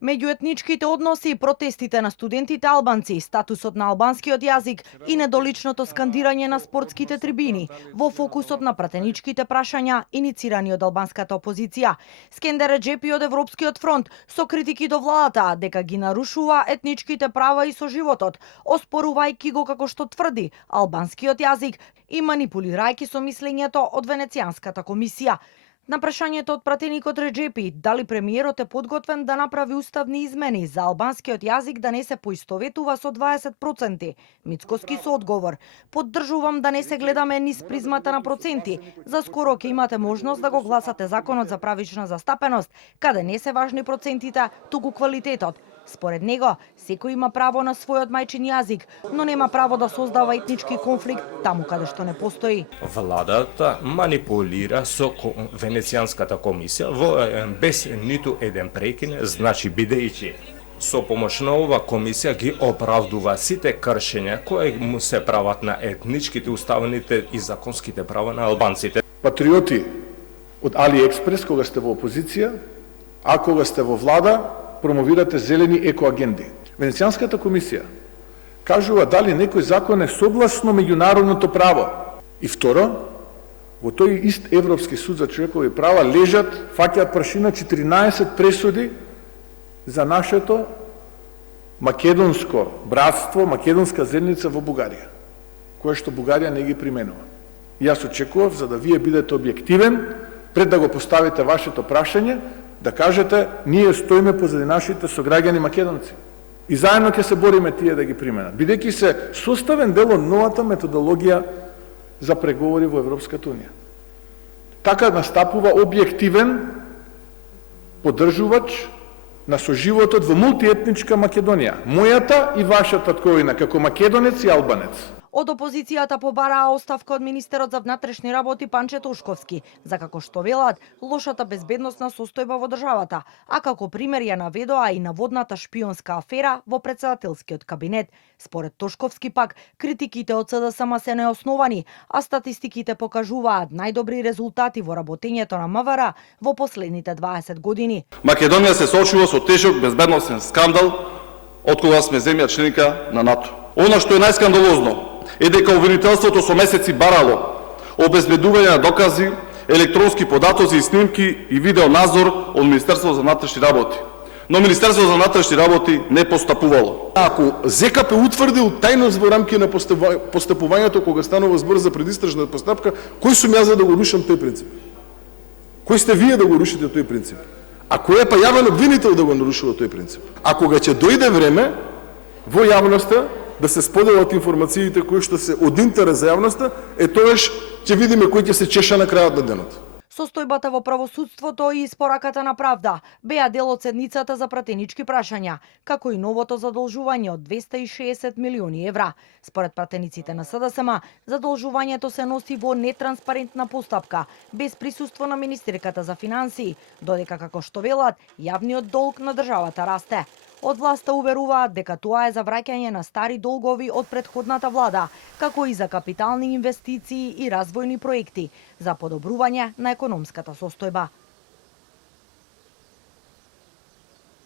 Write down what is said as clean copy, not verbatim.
Меѓуетничките односи, протестите на студентите албанци, статусот на албанскиот јазик и недоличното скандирање на спортските трибини во фокусот на пратеничките прашања иницирани од албанската опозиција. Скендер Реджепи од Европскиот фронт со критики до владата дека ги нарушува етничките права и соживотот, оспорувајќи го како што тврди албанскиот јазик и манипулирајќи со мислењето од Венецијанската комисија. На прашањето од пратеникот Реджепи дали премиерот е подготвен да направи уставни измени за албанскиот јазик да не се поистоветува со 20%, Мицкоски со одговор: "Поддржувам да не се гледаме низ призмата на проценти. За скоро ќе имате можност да го гласате законот за правична застапеност, каде не се важни процентите, туку квалитетот. Според него, секој има право на својот мајчин јазик, но нема право да создава етнички конфликт таму каде што не постои." Владата манипулира со Венецијанската комисија без ниту еден прекин, значи бидејќи со помош на ова комисија ги оправдува сите кршења кои му се прават на етничките, уставните и законските права на албанците. Патриоти од AliExpress кога сте во опозиција, а кога сте во влада, промовирате зелени екоагенди. Венецијанската комисија кажува дали некој закон е согласно меѓународното право. И второ, во тој ист Европски суд за човекови права лежат, фаќаат прашина 14 пресуди за нашето македонско братство, македонска заедница во Бугарија, која што Бугарија не ги применува. И јас очекував, за да вие бидете објективен, пред да го поставите вашето прашање, да кажете, ние стоиме позади нашите сограѓани македонци. И заедно ќе се бориме тие да ги применат, бидејќи се составен дел од новата методологија за преговори во Европската унија. Така настапува објективен поддржувач на соживотот во мултиетничка Македонија, мојата и вашата тковина, како македонец и албанец. Од опозицијата побараа оставка од министерот за внатрешни работи Панче Тошковски, за како што велат лошата безбедносна состојба во државата, а како пример ја наведоа и наводната шпионска афера во претседателскиот кабинет. Според Тошковски пак, критиките од СДСМ се неосновани, а статистиките покажуваат најдобри резултати во работењето на МВР во последните 20 години. Македонија се соочува со тежок безбедносен скандал од кога сме земја членика на НАТО. Она што е најскандалозно е дека обвинителството со месеци барало обезбедување на докази, електронски податоци и снимки и видеонадзор од Министерството за внатрешни работи. Но Министерството за внатрешни работи не постапувало. Ако ЗКП утврдил тајност во рамки на постапувањето кога станува збор за предистражна постапка, кој сум јас за да го рушам тој принцип? Кој сте вие да го рушите тој принцип? А кој е па јавен обвинител да го нарушува тој принцип? А кога ќе дојде време во јавноста да се споделат информациите кои што се од интерес за јавноста, тоаш ќе видиме кој ќе се чеша на крајот на денот. Состојбата во правосудството и испораката на правда беа дел од седницата за пратенички прашања, како и новото задолжување од 260 милиони евра. Според пратениците на СДСМ, задолжувањето се носи во нетранспарентна постапка, без присуство на министерката за финансии, додека како што велат, јавниот долг на државата расте. Од власта уверуваат дека тоа е за враќање на стари долгови од претходната влада, како и за капитални инвестиции и развојни проекти за подобрување на економската состојба.